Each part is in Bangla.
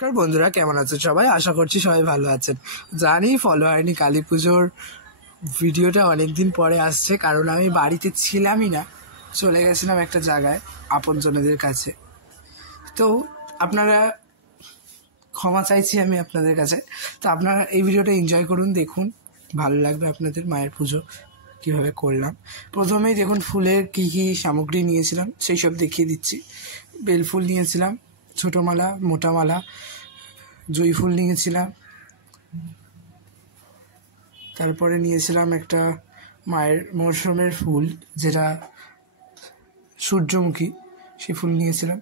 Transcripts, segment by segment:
নমস্কার বন্ধুরা, কেমন আছেন সবাই? আশা করছি সবাই ভালো আছেন। জানি ফলো হয়নি, কালী পুজোর ভিডিওটা অনেকদিন পরে আসছে, কারণ আমি বাড়িতে ছিলামই না, চলে গেছিলাম একটা জায়গায় আপনজনদের কাছে। তো আপনারা ক্ষমা চাইছি আমি আপনাদের কাছে। তো আপনারা এই ভিডিওটা এনজয় করুন, দেখুন, ভালো লাগবে আপনাদের। মায়ের পুজো কীভাবে করলাম প্রথমেই দেখুন, ফুলের কী কী সামগ্রী নিয়েছিলাম সেই সব দেখিয়ে দিচ্ছি। বেলফুল নিয়েছিলাম, ছোটো মালা, মোটা মালা, জুঁই ফুল নিয়েছিলাম, তারপরে নিয়েছিলাম একটা মায়ের মরশুমের ফুল যেটা সূর্যমুখী, সেই ফুল নিয়েছিলাম।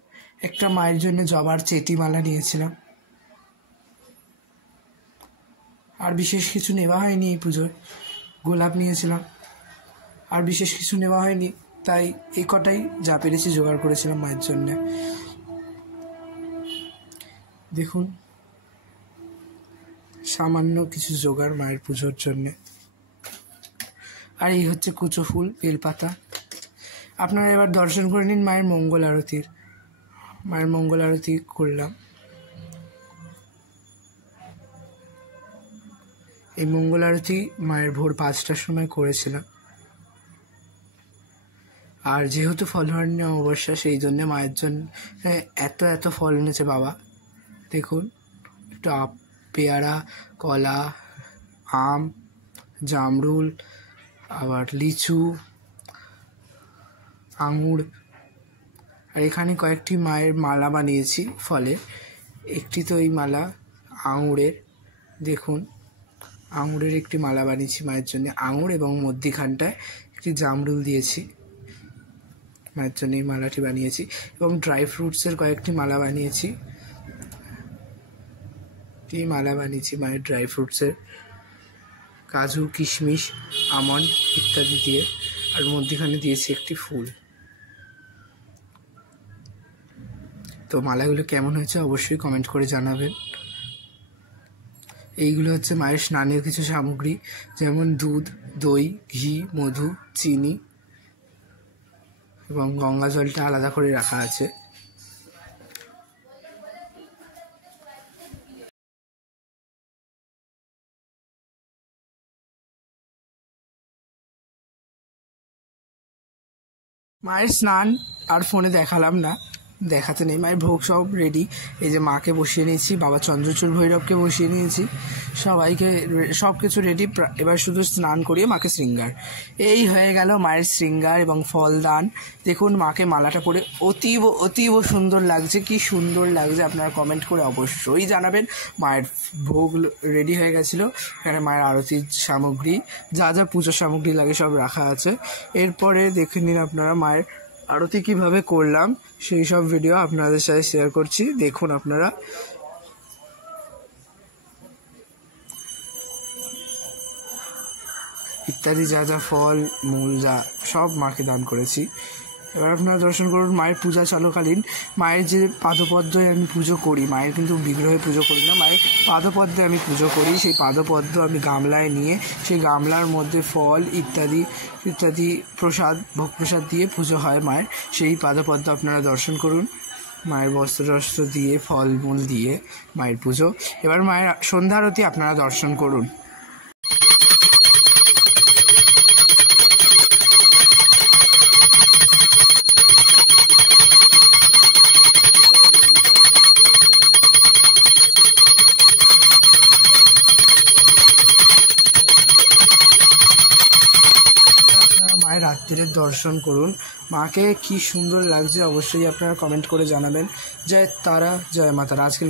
একটা মায়ের জন্য জবার চেটি মালা নিয়েছিলাম। আর বিশেষ কিছু নেওয়া হয়নি এই পুজোয়। গোলাপ নিয়েছিলাম, আর বিশেষ কিছু নেওয়া হয়নি, তাই এই কটাই যা পেরেছি জোগাড় করেছিলাম মায়ের জন্যে। দেখুন, সামান্য কিছু জোগাড় মায়ের পুজোর জন্যে। আর এই হচ্ছে কুচো ফুল, বেলপাতা। আপনারা এবার দর্শন করে নিন মায়ের মঙ্গল আরতির। মায়ের মঙ্গল আরতি করলাম। এই মঙ্গল আরতি মায়ের ভোর 5টার সময় করেছিলাম। আর যেহেতু ফলহার নিয়ে অমাবস্যা, সেই জন্যে মায়ের জন্য এত ফল এনেছে বাবা। দেখুন, একটু পেয়ারা, কলা, আম, জামরুল, আবার লিচু, আঙুর। আর এখানে কয়েকটি মায়ের মালা বানিয়েছি ফলে। একটি তো এই মালা আঙুরের, দেখুন, আঙুরের একটি মালা বানিয়েছি মায়ের জন্য, আঙুর, এবং মধ্যিখানটায় একটি জামরুল দিয়েছি মায়ের জন্য। এই মালাটি বানিয়েছি, এবং ড্রাই ফ্রুটসের কয়েকটি মালা বানিয়েছি। মালা বানিয়েছি মায়ের ড্রাই ফ্রুটসের, কাজু, কিশমিশ, আমন্ড ইত্যাদি দিয়ে। আর মধ্যিখানে দিয়েছি একটি ফুল। তো মালাগুলো কেমন হয়েছে অবশ্যই কমেন্ট করে জানাবেন। এইগুলো হচ্ছে মায়ের স্নানের কিছু সামগ্রী, যেমন দুধ, দই, ঘি, মধু, চিনি, এবং গঙ্গা জলটা আলাদা করে রাখা আছে। মায়ের স্নান আর ফোনে দেখালাম না, দেখাতে নেই। মায়ের ভোগ সব রেডি। এই যে মাকে বসিয়ে নিয়েছি, বাবা চন্দ্রচূড় ভৈরবকে বসিয়ে নিয়েছি, সবাইকে সব কিছু রেডি। এবার শুধু স্নান করিয়ে মাকে শৃঙ্গার। এই হয়ে গেল মায়ের শৃঙ্গার এবং ফলদান। দেখুন, মাকে মালাটা পরে অতীব সুন্দর লাগছে। কি সুন্দর লাগছে আপনারা কমেন্ট করে অবশ্যই জানাবেন। মায়ের ভোগ রেডি হয়ে গেছিলো। এখানে মায়ের আরতির সামগ্রী, যা যা পুজোর সামগ্রী লাগে সব রাখা আছে। এরপরে দেখে নিন আপনারা মায়ের আরতি কিভাবে করলাম, সেই সব ভিডিও আপনাদের সাথে শেয়ার করছি। দেখুন আপনারা। ইত্যাদি যা যা ফল মূল যা সব মাকে দান করেছি। এবার আপনারা দর্শন করুন। মায়ের পূজা চলাকালীন মায়ের যে পাদপদ্মে আমি পুজো করি, মায়ের কিন্তু বিগ্রহে পুজো করি না, মায়ের পাদপদ্মে আমি পুজো করি। সেই পাদপদ্ম আমি গামলায় নিয়ে সেই গামলার মধ্যে ফল ইত্যাদি প্রসাদ, ভোগ প্রসাদ দিয়ে পুজো হয় মায়ের। সেই পাদপদ্ম আপনারা দর্শন করুন। মায়ের বস্ত্র দিয়ে, ফলমূল দিয়ে মায়ের পুজো। এবার মায়ের সন্ধ্যা আরতি আপনারা দর্শন করুন। মায়ের রাত্রির দর্শন করুন। মাকে কি সুন্দর লাগছে অবশ্যই আপনারা কমেন্ট করে জানাবেন। জয় তারা, জয় মা তারা। আজকের